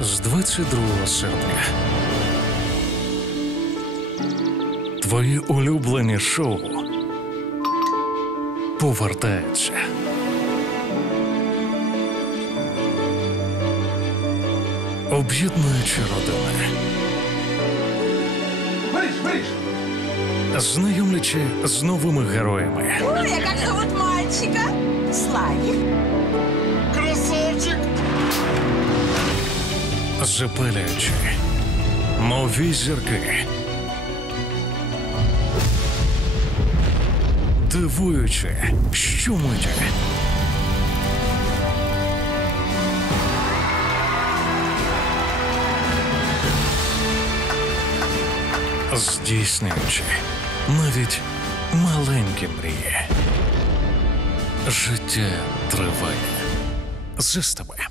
з 22 серпня. Твої улюблені шоу повертаються. Об'єднуючи родини. Знайомлячи з новими героями. Ой, а Запалюючи нові зірки. Дивуючи, щомиті. Здійснюючи навіть маленькі мрії. Життя триває. ЗСТВ.